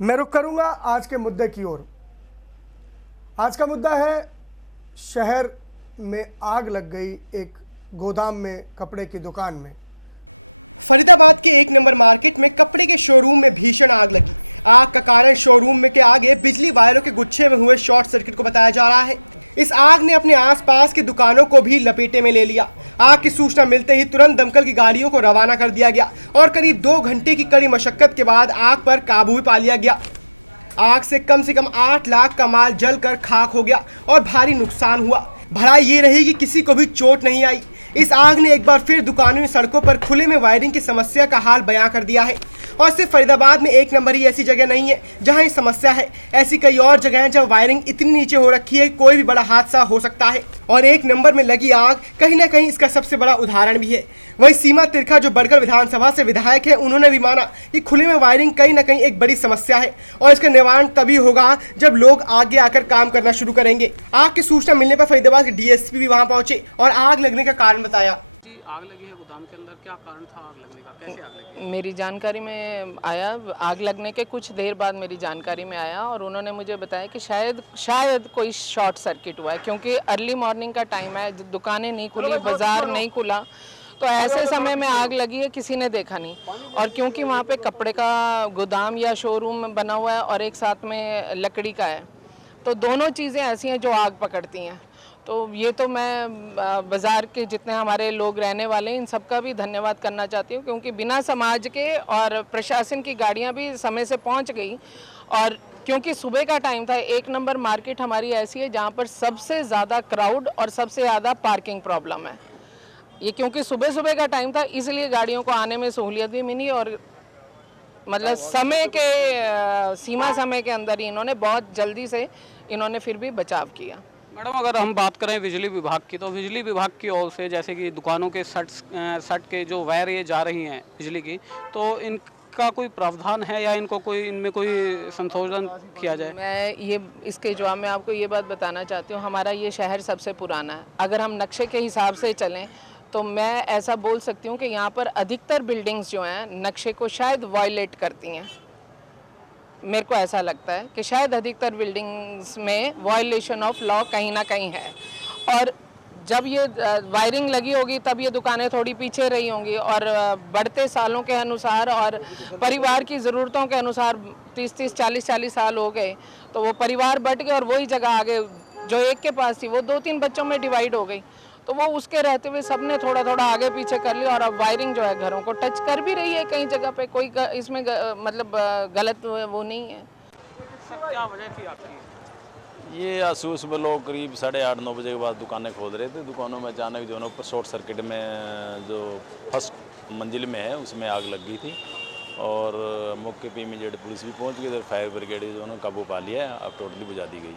मैं रुख करूंगा आज के मुद्दे की ओर। आज का मुद्दा है, शहर में आग लग गई एक गोदाम में, कपड़े की दुकान में। जी, आग लगी है गोदाम के अंदर, क्या कारण था आग लगने का, कैसे आग लगी? मेरी जानकारी में आया, आग लगने के कुछ देर बाद मेरी जानकारी में आया और उन्होंने मुझे बताया कि शायद कोई शॉर्ट सर्किट हुआ है, क्योंकि अर्ली मॉर्निंग का टाइम है, दुकानें नहीं खुली, बाजार नहीं खुला, तो ऐसे समय में आग लगी है, किसी ने देखा नहीं। और क्योंकि वहाँ पे कपड़े का गोदाम या शोरूम बना हुआ है और एक साथ में लकड़ी का है, तो दोनों चीज़ें ऐसी हैं जो आग पकड़ती हैं। तो ये तो मैं बाज़ार के जितने हमारे लोग रहने वाले हैं इन सबका भी धन्यवाद करना चाहती हूँ, क्योंकि बिना समाज के और प्रशासन की गाड़ियाँ भी समय से पहुँच गई। और क्योंकि सुबह का टाइम था, एक नंबर मार्केट हमारी ऐसी है जहाँ पर सबसे ज़्यादा क्राउड और सबसे ज़्यादा पार्किंग प्रॉब्लम है। ये क्योंकि सुबह का टाइम था, इसलिए गाड़ियों को आने में सहूलियत भी मिली और मतलब समय के सीमा समय के अंदर ही इन्होंने बहुत जल्दी से इन्होंने फिर भी बचाव किया। मैडम, अगर हम बात करें बिजली विभाग की, तो बिजली विभाग की ओर से जैसे कि दुकानों के सट के जो वायर ये जा रही हैं बिजली की, तो इनका कोई प्रावधान है या इनमें कोई संशोधन किया जाए? मैं ये इसके जवाब में आपको ये बात बताना चाहती हूँ, हमारा ये शहर सबसे पुराना है। अगर हम नक्शे के हिसाब से चलें तो मैं ऐसा बोल सकती हूँ कि यहाँ पर अधिकतर बिल्डिंग्स जो हैं नक्शे को शायद वायलेट करती हैं। मेरे को ऐसा लगता है कि शायद अधिकतर बिल्डिंग्स में वायलेशन ऑफ लॉ कहीं ना कहीं है। और जब ये वायरिंग लगी होगी तब ये दुकानें थोड़ी पीछे रही होंगी और बढ़ते सालों के अनुसार और परिवार की ज़रूरतों के अनुसार 30-30, 40-40 साल हो गए, तो वो परिवार बढ़ गए और वही जगह आगे जो एक के पास थी वो 2-3 बच्चों में डिवाइड हो गई, तो वो उसके रहते हुए सबने थोड़ा थोड़ा आगे पीछे कर लिया और अब वायरिंग जो है घरों को टच कर भी रही है कई जगह पे। कोई इसमें मतलब गलत वो नहीं है। सर, क्या वजह थी आपकी? ये आज सुबह लोग करीब 8:30-9 बजे के बाद दुकानें खोल रहे थे। दुकानों में अचानक जो है ऊपर शॉर्ट सर्किट में जो फर्स्ट मंजिल में है उसमें आग लग गई थी और मौके पे इमीडिएट पुलिस भी पहुंच गई, इधर फायर ब्रिगेड जो है काबू पा लिया है। अब टोटली बुझा दी गई।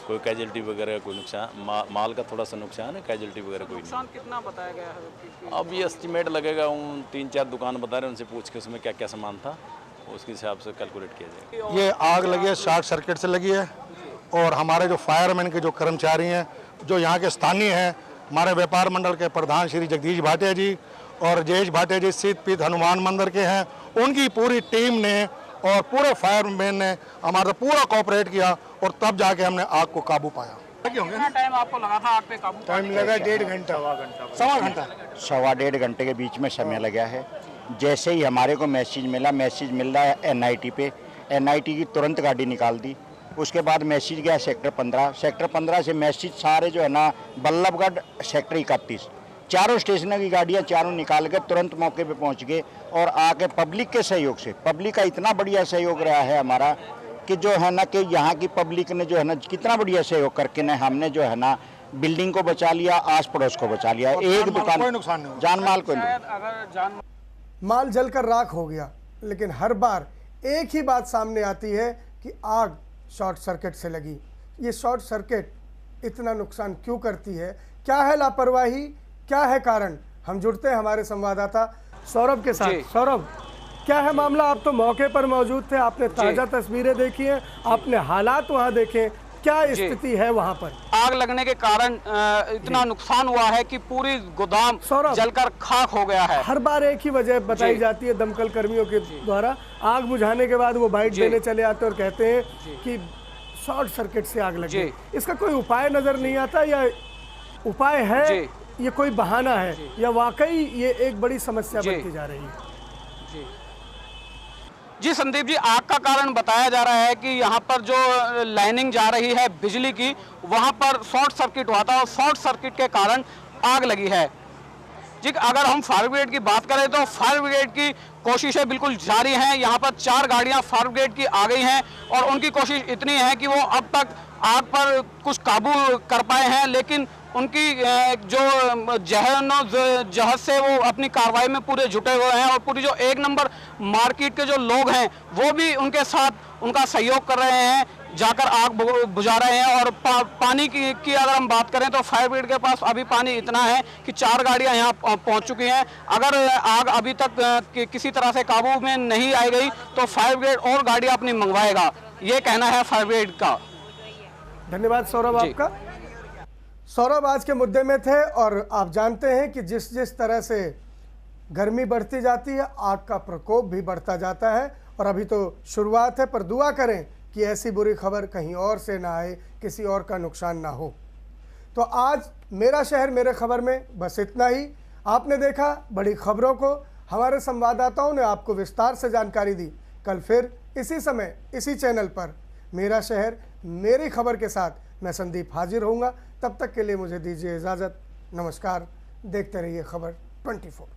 कोई कैजुअल्टी वगैरह कोई नुकसान माल का थोड़ा सा नुकसान है, कैजुअल्टी वगैरह कोई नुकसान कितना बताया गया है? अब ये एस्टिमेट लगेगा, उन 3-4 दुकान बता रहे हैं, उनसे पूछ के उसमें क्या क्या सामान था उसके हिसाब से कैलकुलेट किया जाएगा। ये आग लगी है, शॉर्ट सर्किट से लगी है और हमारे जो फायरमैन के जो कर्मचारी हैं, जो यहाँ के स्थानीय हैं, हमारे व्यापार मंडल के प्रधान श्री जगदीश भाटिया जी और जयेश भाटिया जी शीतपीठ हनुमान मंदिर के हैं, उनकी पूरी टीम ने और पूरे फायरमैन ने हमारा पूरा कोऑपरेट किया और तब जाके हमने आग को काबू पाया। कितना टाइम आपको लगा था आग पे काबू? टाइम लगा 1.5 घंटा, सवा डेढ़ घंटे के बीच में समय लगा है। जैसे ही हमारे को मैसेज मिल रहा है NIT पे, NIT की तुरंत गाड़ी निकाल दी। उसके बाद मैसेज गया सेक्टर 15 से मैसेज सारे जो है ना बल्लभगढ़ सेक्टर 31, चारों स्टेशनों की गाड़ियां चारों निकाल के तुरंत मौके पे पहुंच गए और आके पब्लिक के सहयोग से, पब्लिक का इतना बढ़िया सहयोग रहा है हमारा कि जो है ना कि यहाँ की पब्लिक ने जो है ना कितना बढ़िया सहयोग करके ना हमने जो है ना बिल्डिंग को बचा लिया, आस पड़ोस को बचा लिया। एक दुकान कोई नुकसान नहीं हुआ, जान माल कोई नहीं। अगर माल जलकर राख हो गया, लेकिन हर बार एक ही बात सामने आती है कि आग शॉर्ट सर्किट से लगी। ये शॉर्ट सर्किट इतना नुकसान क्यों करती है? क्या है लापरवाही, क्या है कारण? हम जुड़ते हैं हमारे संवाददाता सौरभ के साथ। सौरभ, क्या है मामला? आप तो मौके पर मौजूद थे, आपने ताज़ा तस्वीरें देखी हैं, आपने हालात वहाँ देखे, क्या जी। स्थिति है वहां पर? आग लगने के कारण इतना नुकसान हुआ है कि पूरी गोदाम सौरभ, जलकर खाक हो गया है। हर बार एक ही वजह बताई जी। जाती है दमकल कर्मियों के द्वारा, आग बुझाने के बाद वो बाइट जी। देने चले आते और कहते हैं कि शॉर्ट सर्किट से आग लगी। जी। इसका कोई उपाय नजर नहीं आता, या उपाय है, जी। ये कोई बहाना है, या वाकई ये एक बड़ी समस्या जी। बनती जा रही है? जी संदीप जी, आग का कारण बताया जा रहा है कि यहाँ पर जो लाइनिंग जा रही है बिजली की, वहाँ पर शॉर्ट सर्किट हुआ था और शॉर्ट सर्किट के कारण आग लगी है। जी, अगर हम फायर ब्रिगेड की बात करें तो फायर ब्रिगेड की कोशिशें बिल्कुल जारी हैं। यहाँ पर 4 गाड़ियाँ फायर ब्रिगेड की आ गई हैं और उनकी कोशिश इतनी है कि वो अब तक आग पर कुछ काबू कर पाए हैं, लेकिन उनकी जो जहद से वो अपनी कार्रवाई में पूरे जुटे हुए हैं और पूरी जो 1 नंबर मार्केट के जो लोग हैं वो भी उनके साथ उनका सहयोग कर रहे हैं, जाकर आग बुझा रहे हैं। और पानी की अगर हम बात करें तो फायर ब्रिगेड के पास अभी पानी इतना है कि 4 गाड़ियां यहाँ पहुँच चुकी हैं। अगर आग अभी तक किसी तरह से काबू में नहीं आई गई तो फायर ब्रिगेड और गाड़ियाँ अपनी मंगवाएगा, ये कहना है फायर ब्रिगेड का। धन्यवाद सौरभ आपका। सौरभ आज के मुद्दे में थे और आप जानते हैं कि जिस जिस तरह से गर्मी बढ़ती जाती है, आग का प्रकोप भी बढ़ता जाता है। और अभी तो शुरुआत है, पर दुआ करें कि ऐसी बुरी खबर कहीं और से ना आए, किसी और का नुकसान ना हो। तो आज मेरा शहर मेरे खबर में बस इतना ही। आपने देखा बड़ी खबरों को, हमारे संवाददाताओं ने आपको विस्तार से जानकारी दी। कल फिर इसी समय इसी चैनल पर मेरा शहर मेरी खबर के साथ मैं संदीप हाजिर होऊंगा। तब तक के लिए मुझे दीजिए इजाज़त। नमस्कार। देखते रहिए खबर 24।